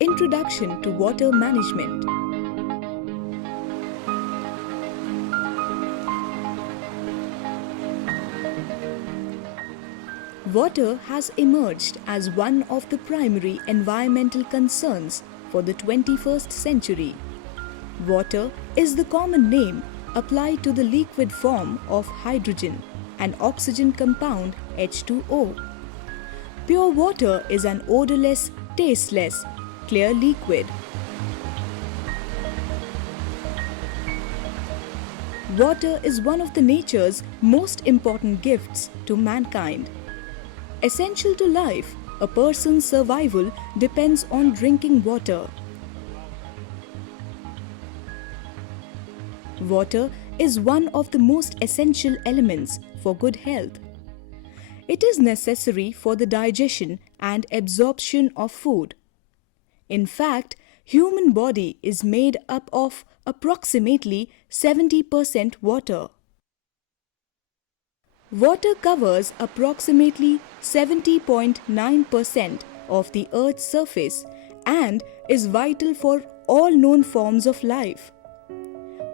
Introduction to Water Management. Water has emerged as one of the primary environmental concerns for the 21st century. Water is the common name applied to the liquid form of hydrogen and oxygen compound H2O. Pure water is an odorless, tasteless, clear liquid. Water is one of the nature's most important gifts to mankind. Essential to life, a person's survival depends on drinking water. Water is one of the most essential elements for good health. It is necessary for the digestion and absorption of food. In fact, human body is made up of approximately 70% water. Water covers approximately 70.9% of the Earth's surface and is vital for all known forms of life.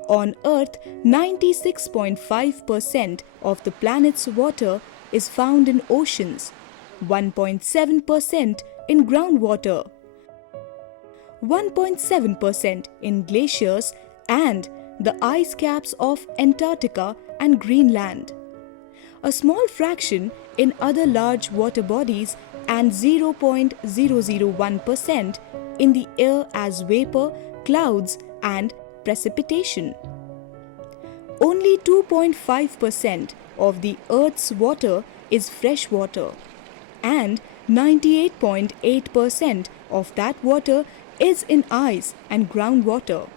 On Earth, 96.5% of the planet's water is found in oceans, 1.7% in groundwater, 1.7% in glaciers and the ice caps of Antarctica and Greenland, a small fraction in other large water bodies, and 0.001% in the air as vapor, clouds, and precipitation. Only 2.5% of the Earth's water is fresh water, and 98.8% of that water is in ice and groundwater.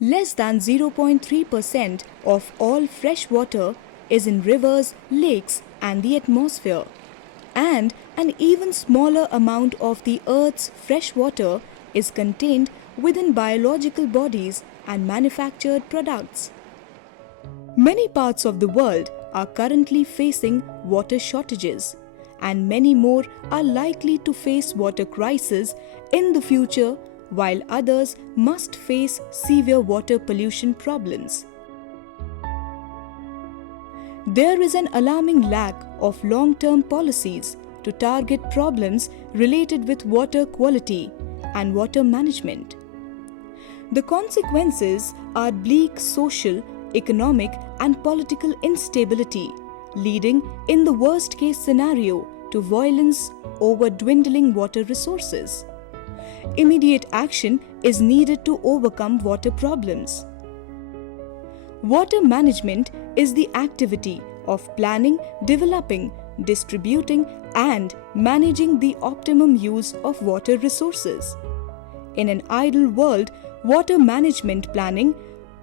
Less than 0.3% of all fresh water is in rivers, lakes, and the atmosphere, and an even smaller amount of the Earth's fresh water is contained within biological bodies and manufactured products. Many parts of the world are currently facing water shortages, and many more are likely to face water crises in the future, while others must face severe water pollution problems. There is an alarming lack of long-term policies to target problems related with water quality and water management. The consequences are bleak social, economic, and political instability, leading in the worst-case scenario to violence over dwindling water resources. Immediate action is needed to overcome water problems. Water management is the activity of planning, developing, distributing, and managing the optimum use of water resources. In an ideal world, water management planning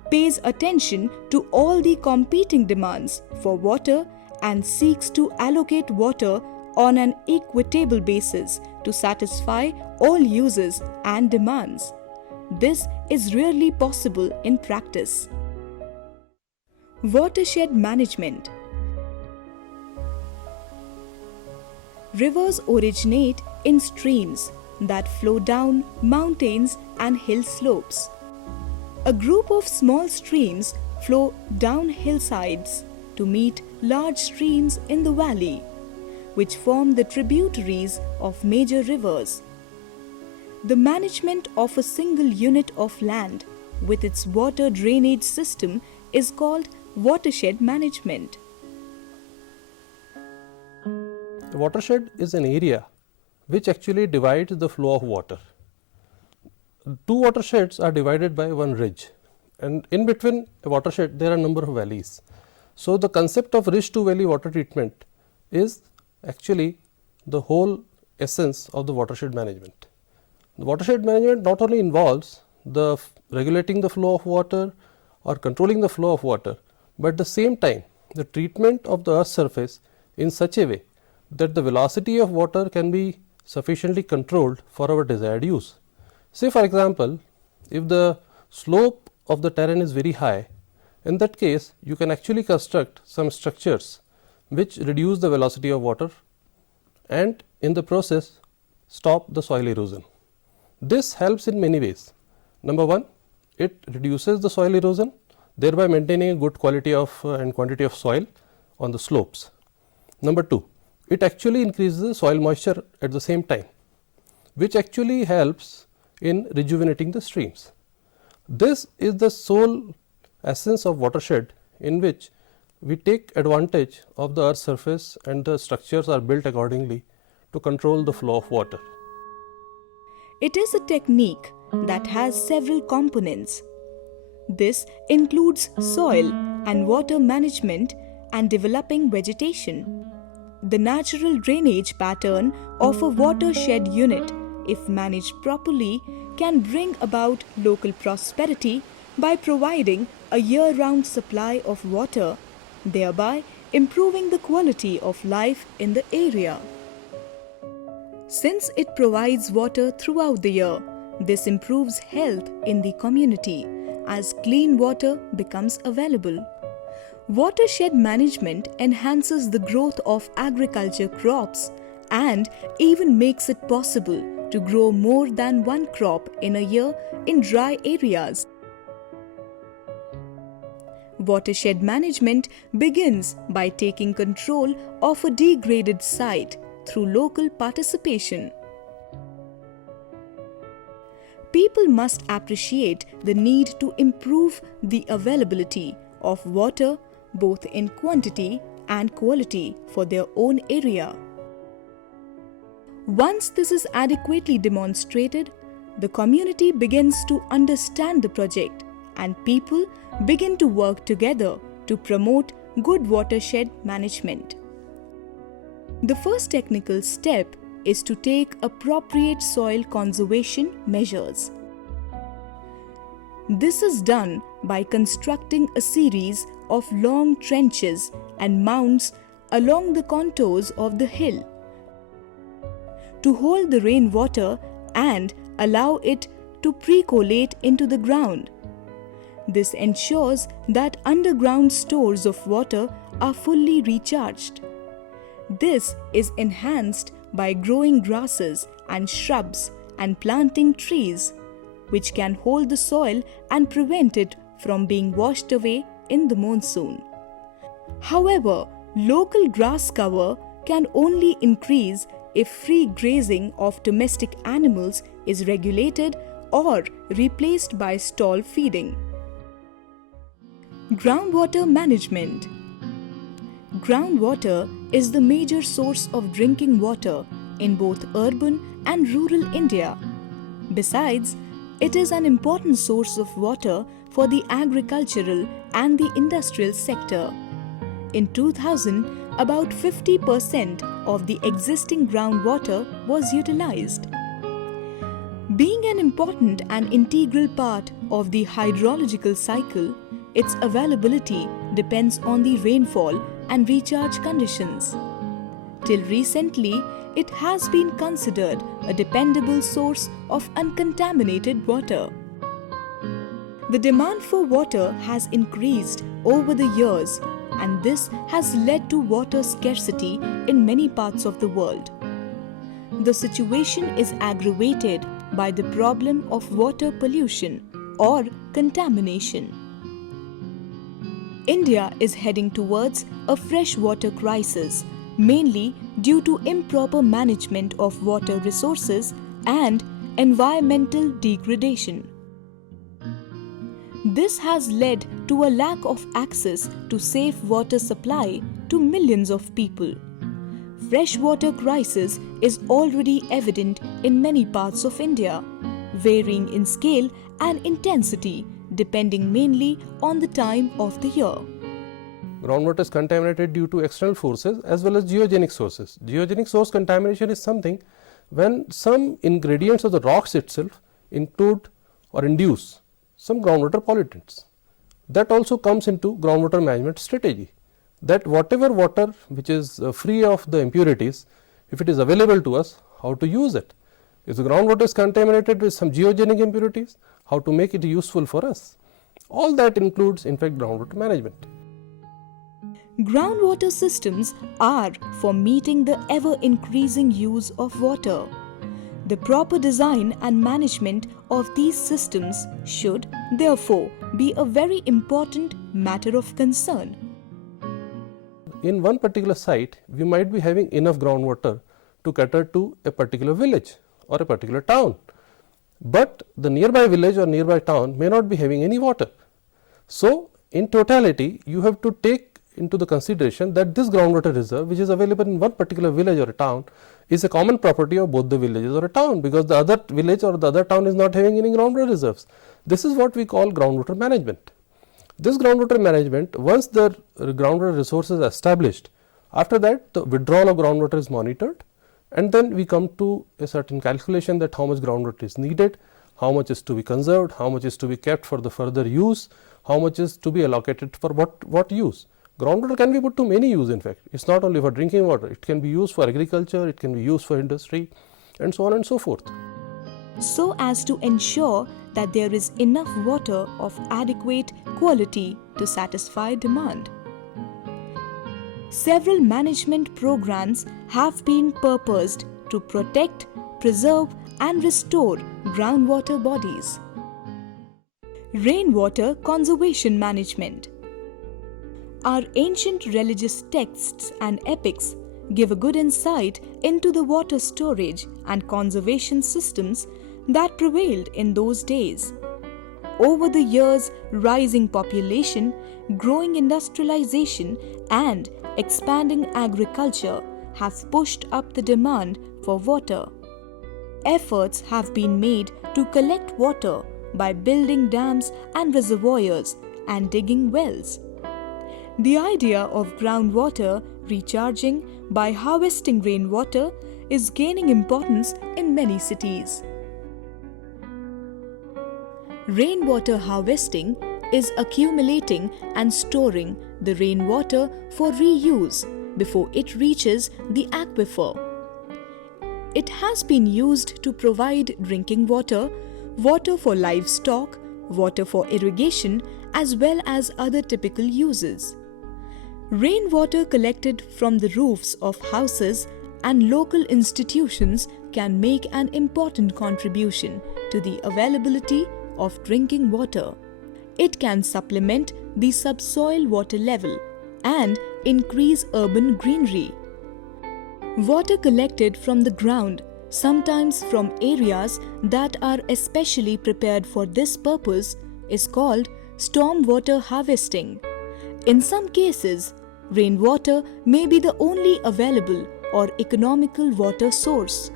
pays attention to all the competing demands for water and seeks to allocate water on an equitable basis to satisfy all uses and demands. This is rarely possible in practice. Watershed management. Rivers originate in streams that flow down mountains and hill slopes. A group of small streams flow down hillsides to meet large streams in the valley, which form the tributaries of major rivers. The management of a single unit of land with its water drainage system is called watershed management. A watershed is an area which actually divides the flow of water. Two watersheds are divided by one ridge, and in between a watershed there are a number of valleys. So, the concept of ridge to valley water treatment is actually the whole essence of the watershed management. The watershed management not only involves the regulating the flow of water or controlling the flow of water, but at the same time the treatment of the earth's surface in such a way that the velocity of water can be sufficiently controlled for our desired use. Say for example, if the slope of the terrain is very high, in that case you can actually construct some structures which reduce the velocity of water and in the process stop the soil erosion. This helps in many ways. Number one, it reduces the soil erosion, thereby maintaining a good quality of and quantity of soil on the slopes. Number two, it actually increases the soil moisture at the same time, which actually helps in rejuvenating the streams. This is the sole essence of watershed, in which we take advantage of the earth's surface and the structures are built accordingly to control the flow of water. It is a technique that has several components. This includes soil and water management and developing vegetation. The natural drainage pattern of a watershed unit, if managed properly, can bring about local prosperity by providing a year-round supply of water, thereby improving the quality of life in the area. Since it provides water throughout the year, this improves health in the community as clean water becomes available. Watershed management enhances the growth of agriculture crops and even makes it possible to grow more than one crop in a year in dry areas. Watershed management begins by taking control of a degraded site through local participation. People must appreciate the need to improve the availability of water both in quantity and quality for their own area. Once this is adequately demonstrated, the community begins to understand the project and people begin to work together to promote good watershed management. The first technical step is to take appropriate soil conservation measures. This is done by constructing a series of long trenches and mounds along the contours of the hill to hold the rainwater and allow it to percolate into the ground. This ensures that underground stores of water are fully recharged. This is enhanced by growing grasses and shrubs and planting trees, which can hold the soil and prevent it from being washed away in the monsoon. However, local grass cover can only increase if free grazing of domestic animals is regulated or replaced by stall feeding. Groundwater management. Groundwater is the major source of drinking water in both urban and rural India. Besides, it is an important source of water for the agricultural and the industrial sector. In 2000, about 50% of the existing groundwater was utilized. Being an important and integral part of the hydrological cycle, its availability depends on the rainfall and recharge conditions. Till recently, it has been considered a dependable source of uncontaminated water. The demand for water has increased over the years, and this has led to water scarcity in many parts of the world. The situation is aggravated by the problem of water pollution or contamination. India is heading towards a freshwater crisis, mainly due to improper management of water resources and environmental degradation. This has led to a lack of access to safe water supply to millions of people. Freshwater crisis is already evident in many parts of India, varying in scale and intensity depending mainly on the time of the year. Groundwater is contaminated due to external forces as well as geogenic sources. Geogenic source contamination is something when some ingredients of the rocks itself include or induce some groundwater pollutants. That also comes into groundwater management strategy, that whatever water which is free of the impurities, if it is available to us, how to use it. If the groundwater is contaminated with some geogenic impurities, how to make it useful for us. All that includes in fact groundwater management. Groundwater systems are for meeting the ever-increasing use of water. The proper design and management of these systems should, therefore, be a very important matter of concern. In one particular site, we might be having enough groundwater to cater to a particular village or a particular town, but the nearby village or nearby town may not be having any water. So, in totality, you have to take into the consideration that this groundwater reserve, which is available in one particular village or a town, is a common property of both the villages or a town, because the other village or the other town is not having any groundwater reserves. This is what we call groundwater management. This groundwater management, once the groundwater resources are established, after that the withdrawal of groundwater is monitored, and then we come to a certain calculation that how much groundwater is needed, how much is to be conserved, how much is to be kept for the further use, how much is to be allocated for what use. Groundwater can be put to many use. In fact, it is not only for drinking water, it can be used for agriculture, it can be used for industry, and so on and so forth. So as to ensure that there is enough water of adequate quality to satisfy demand. Several management programs have been purposed to protect, preserve, and restore groundwater bodies. Rainwater conservation management. Our ancient religious texts and epics give a good insight into the water storage and conservation systems that prevailed in those days. Over the years, rising population, growing industrialization, and expanding agriculture have pushed up the demand for water. Efforts have been made to collect water by building dams and reservoirs and digging wells. The idea of groundwater recharging by harvesting rainwater is gaining importance in many cities. Rainwater harvesting is accumulating and storing the rainwater for reuse before it reaches the aquifer. It has been used to provide drinking water, water for livestock, water for irrigation, as well as other typical uses. Rainwater collected from the roofs of houses and local institutions can make an important contribution to the availability of drinking water. It can supplement the subsoil water level and increase urban greenery. Water collected from the ground, sometimes from areas that are especially prepared for this purpose, is called stormwater harvesting. In some cases, rainwater may be the only available or economical water source.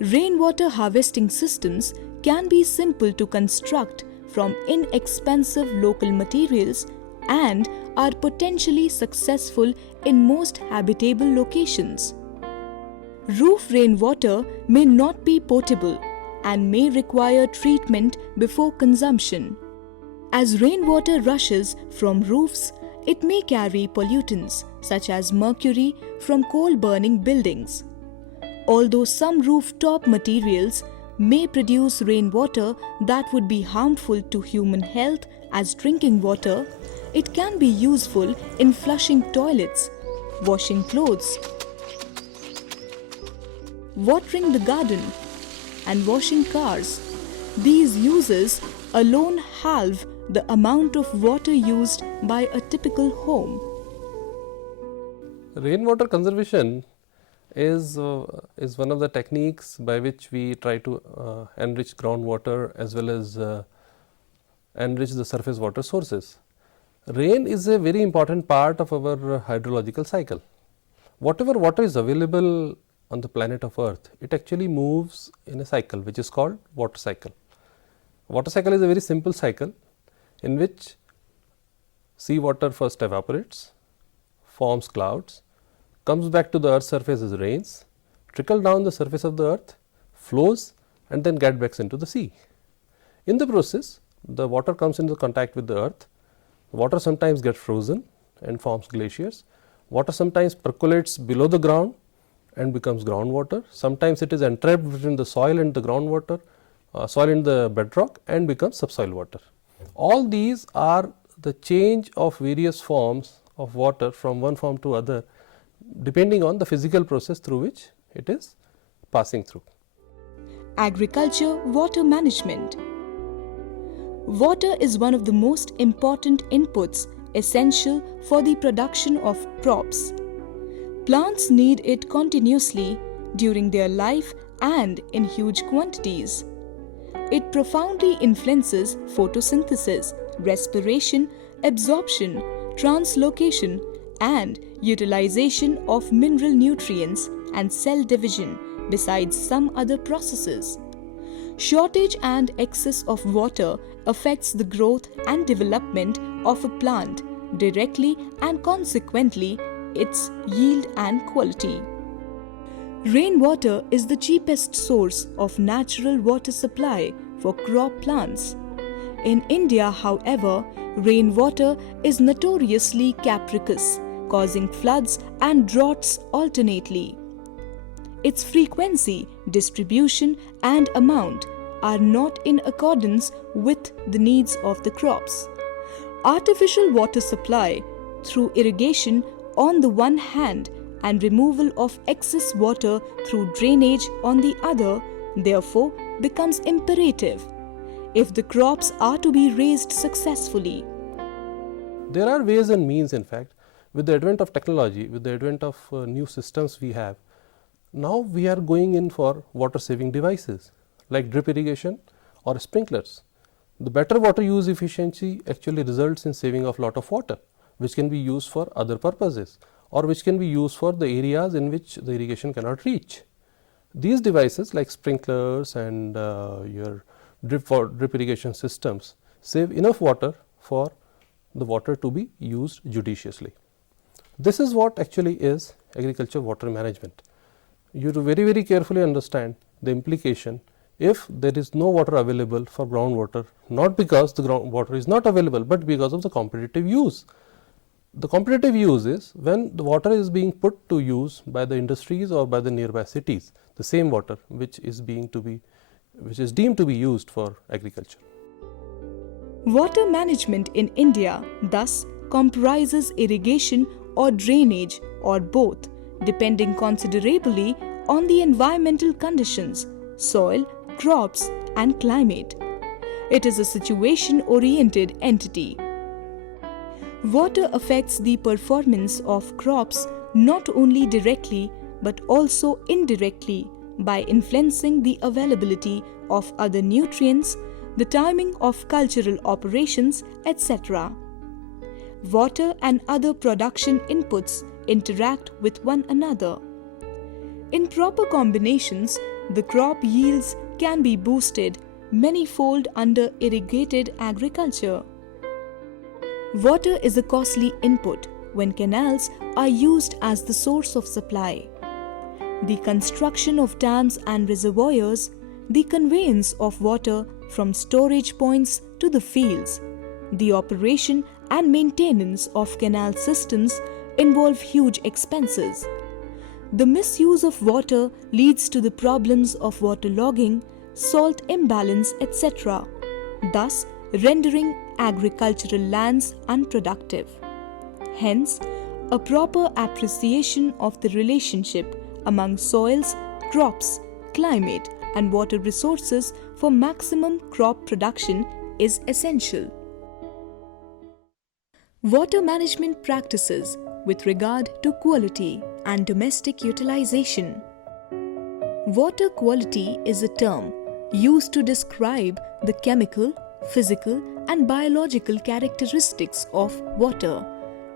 Rainwater harvesting systems can be simple to construct from inexpensive local materials and are potentially successful in most habitable locations. Roof rainwater may not be potable and may require treatment before consumption. As rainwater rushes from roofs, it may carry pollutants such as mercury from coal-burning buildings. Although some rooftop materials may produce rainwater that would be harmful to human health as drinking water, it can be useful in flushing toilets, washing clothes, watering the garden, and washing cars. These uses alone halve the amount of water used by a typical home. Rainwater conservation is one of the techniques by which we try to enrich groundwater as well as enrich the surface water sources. Rain is a very important part of our hydrological cycle. Whatever water is available on the planet of Earth, it actually moves in a cycle which is called water cycle. Water cycle is a very simple cycle in which seawater first evaporates, forms clouds, comes back to the earth's surface as rains, trickle down the surface of the earth, flows, and then get back into the sea. In the process, the water comes into contact with the earth. Water sometimes gets frozen and forms glaciers. Water sometimes percolates below the ground and becomes groundwater. Sometimes it is entrapped between the soil and the groundwater, soil and the bedrock, and becomes subsoil water. All these are the change of various forms of water from one form to other, depending on the physical process through which it is passing through. Agriculture water management. Water is one of the most important inputs essential for the production of crops. Plants need it continuously during their life and in huge quantities. It profoundly influences photosynthesis, respiration, absorption, translocation, and utilization of mineral nutrients and cell division, besides some other processes. Shortage and excess of water affects the growth and development of a plant directly and consequently its yield and quality. Rainwater is the cheapest source of natural water supply for crop plants. In India, however, rainwater is notoriously capricious, causing floods and droughts alternately. Its frequency, distribution, and amount are not in accordance with the needs of the crops. Artificial water supply through irrigation on the one hand and removal of excess water through drainage on the other, therefore, becomes imperative if the crops are to be raised successfully. There are ways and means, in fact, with the advent of technology, with the advent of new systems we have. Now we are going in for water saving devices like drip irrigation or sprinklers. The better water use efficiency actually results in saving of lot of water, which can be used for other purposes or which can be used for the areas in which the irrigation cannot reach. These devices like sprinklers and your drip irrigation systems save enough water for the water to be used judiciously. This is what actually is agriculture water management. You have to very carefully understand the implication if there is no water available for groundwater, not because the groundwater is not available, but because of the competitive use. The competitive use is when the water is being put to use by the industries or by the nearby cities, the same water which is deemed to be used for agriculture. Water management in India thus comprises irrigation or drainage or both, depending considerably on the environmental conditions, soil, crops, and climate. It is a situation-oriented entity. Water affects the performance of crops not only directly but also indirectly by influencing the availability of other nutrients, the timing of cultural operations, etc. Water and other production inputs interact with one another. In proper combinations, the crop yields can be boosted many-fold under irrigated agriculture. Water is a costly input when canals are used as the source of supply. The construction of dams and reservoirs, the conveyance of water from storage points to the fields, the operation and maintenance of canal systems involve huge expenses. The misuse of water leads to the problems of waterlogging, salt imbalance, etc., thus rendering agricultural lands unproductive. Hence, a proper appreciation of the relationship among soils, crops, climate, and water resources for maximum crop production is essential. Water management practices with regard to quality and domestic utilization. Water quality is a term used to describe the chemical, physical, and biological characteristics of water,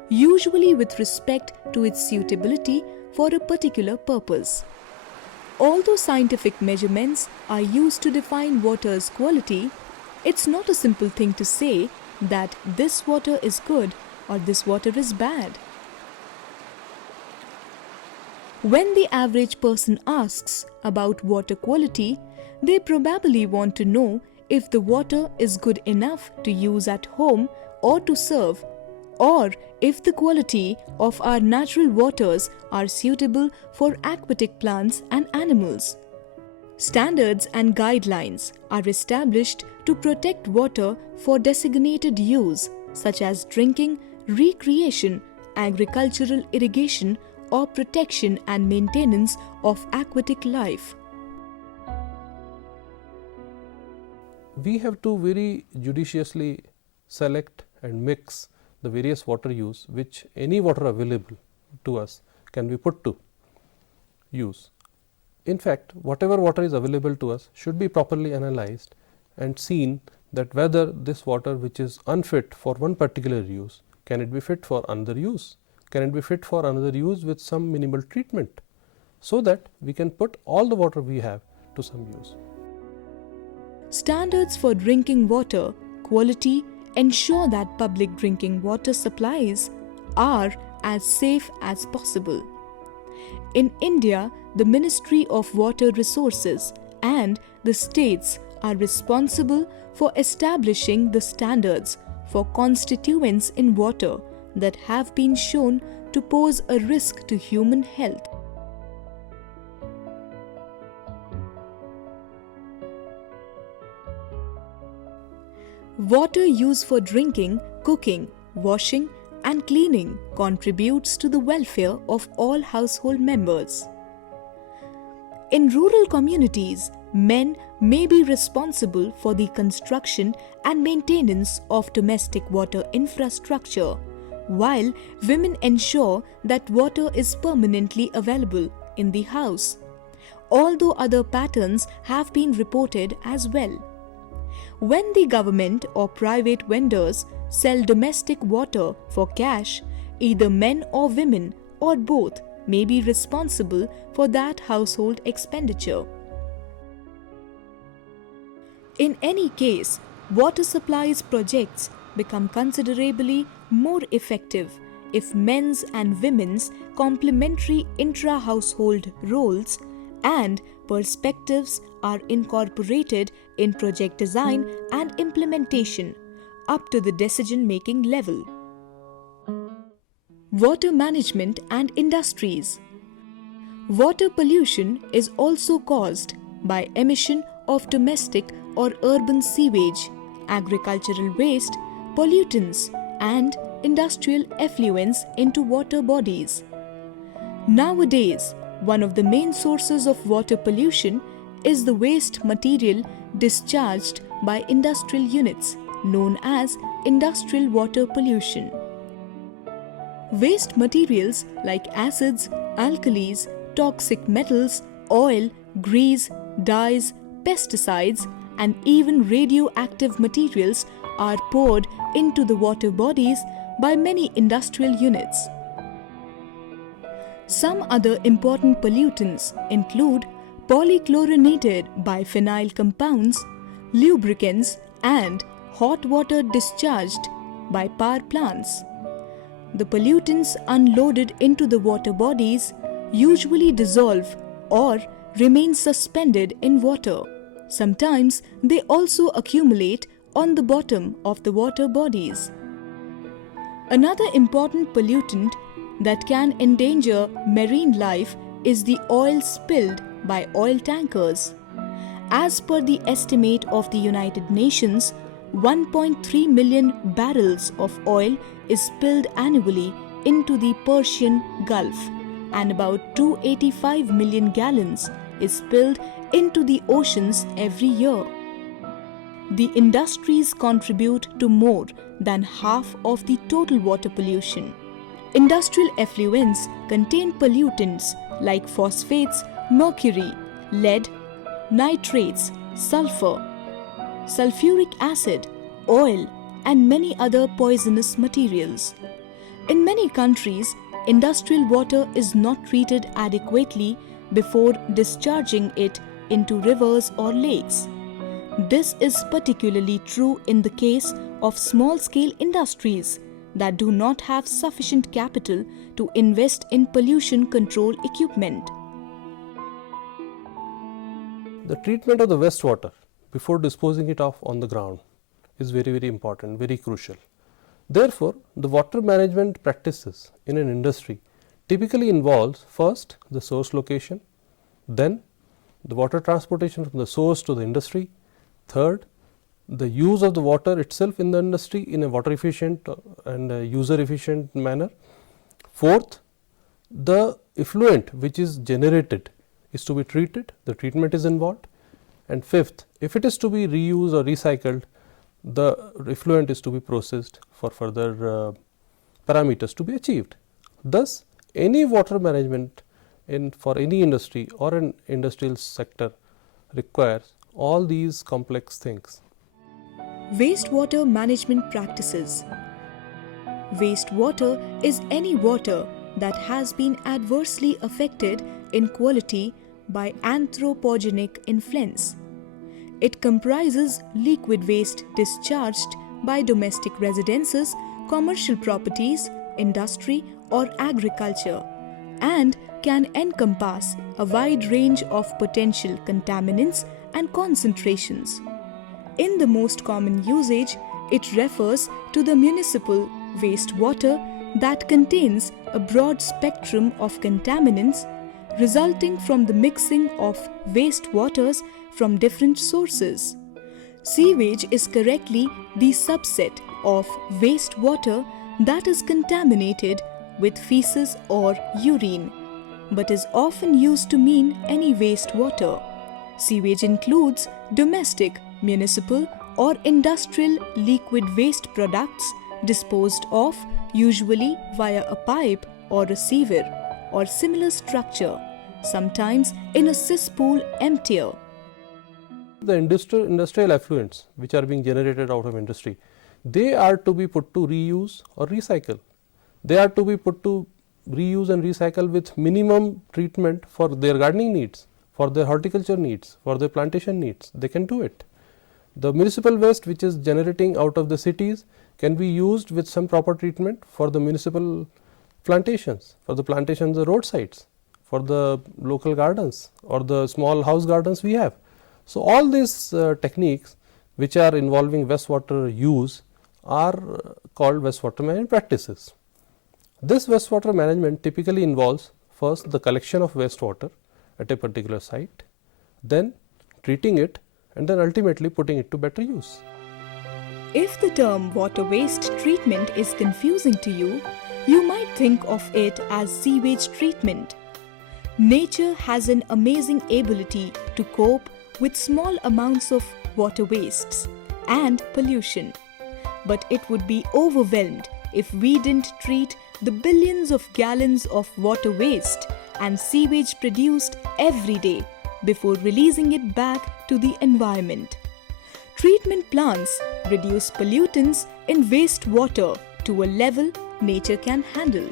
usually with respect to its suitability for a particular purpose. Although scientific measurements are used to define water's quality, it's not a simple thing to say that this water is good or this water is bad. When the average person asks about water quality, they probably want to know if the water is good enough to use at home or to serve, or if the quality of our natural waters are suitable for aquatic plants and animals. Standards and guidelines are established to protect water for designated use, such as drinking, recreation, agricultural irrigation, or protection and maintenance of aquatic life. we have to very judiciously select and mix the various water use which any water available to us can be put to use. In fact, whatever water is available to us should be properly analyzed and seen that whether this water which is unfit for one particular use, can it be fit for another use, can it be fit for another use with some minimal treatment, so that we can put all the water we have to some use. Standards for drinking water quality ensure that public drinking water supplies are as safe as possible. In India, the Ministry of Water Resources and the states are responsible for establishing the standards for constituents in water that have been shown to pose a risk to human health. Water used for drinking, cooking, washing, and cleaning contributes to the welfare of all household members. In rural communities, men may be responsible for the construction and maintenance of domestic water infrastructure, while women ensure that water is permanently available in the house, although other patterns have been reported as well. When the government or private vendors sell domestic water for cash, either men or women or both may be responsible for that household expenditure. In any case, water supplies projects become considerably more effective if men's and women's complementary intra-household roles and perspectives are incorporated in project design and implementation up to the decision-making level. Water management and industries. Water pollution is also caused by emission of domestic or urban sewage, agricultural waste, pollutants, and industrial effluents into water bodies. Nowadays, one of the main sources of water pollution is the waste material discharged by industrial units, known as industrial water pollution. Waste materials like acids, alkalis, toxic metals, oil, grease, dyes, pesticides, and even radioactive materials are poured into the water bodies by many industrial units. Some other important pollutants include polychlorinated biphenyl compounds, lubricants, and hot water discharged by power plants. The pollutants unloaded into the water bodies usually dissolve or remain suspended in water. Sometimes they also accumulate on the bottom of the water bodies. Another important pollutant that can endanger marine life is the oil spilled by oil tankers. As per the estimate of the United Nations, 1.3 million barrels of oil is spilled annually into the Persian Gulf, and about 285 million gallons is spilled into the oceans every year. The industries contribute to more than half of the total water pollution. Industrial effluents contain pollutants like phosphates, mercury, lead, nitrates, sulfur, sulfuric acid, oil, and many other poisonous materials. In many countries, industrial water is not treated adequately before discharging it into rivers or lakes. This is particularly true in the case of small-scale industries that do not have sufficient capital to invest in pollution control equipment. The treatment of the wastewater before disposing it off on the ground is very, very important, very crucial. Therefore, the water management practices in an industry typically involves first the source location, then the water transportation from the source to the industry, third, the use of the water itself in the industry in a water efficient and user efficient manner, fourth, the effluent which is generated is to be treated, the treatment is involved, And fifth, if it is to be reused or recycled, the effluent is to be processed for further parameters to be achieved. Thus, any water management for any industry or an industrial sector requires all these complex things. Wastewater management practices. Wastewater is any water that has been adversely affected in quality by anthropogenic influence. It comprises liquid waste discharged by domestic residences, commercial properties, industry or agriculture, and can encompass a wide range of potential contaminants and concentrations. In the most common usage, it refers to the municipal wastewater that contains a broad spectrum of contaminants resulting from the mixing of wastewaters from different sources. Sewage is correctly the subset of wastewater that is contaminated with feces or urine, but is often used to mean any wastewater. Sewage includes domestic, municipal, or industrial liquid waste products disposed of usually via a pipe or a sewer or similar structure, sometimes in a cesspool emptier. The industrial effluents which are being generated out of industry, they are to be put to reuse or recycle. They are to be put to reuse and recycle with minimum treatment for their gardening needs, for their horticulture needs, for their plantation needs. They can do it. The municipal waste which is generating out of the cities can be used with some proper treatment for the municipal plantations, for the plantations the roadsides, for the local gardens or the small house gardens we have. So, all these techniques which are involving wastewater use are called wastewater management practices. This wastewater management typically involves first the collection of wastewater at a particular site, then treating it, and then ultimately putting it to better use. If the term water waste treatment is confusing to you, you might think of it as sewage treatment. Nature has an amazing ability to cope with small amounts of water wastes and pollution, but it would be overwhelmed if we didn't treat the billions of gallons of water waste and sewage produced every day before releasing it back to the environment. Treatment plants reduce pollutants in wastewater to a level nature can handle.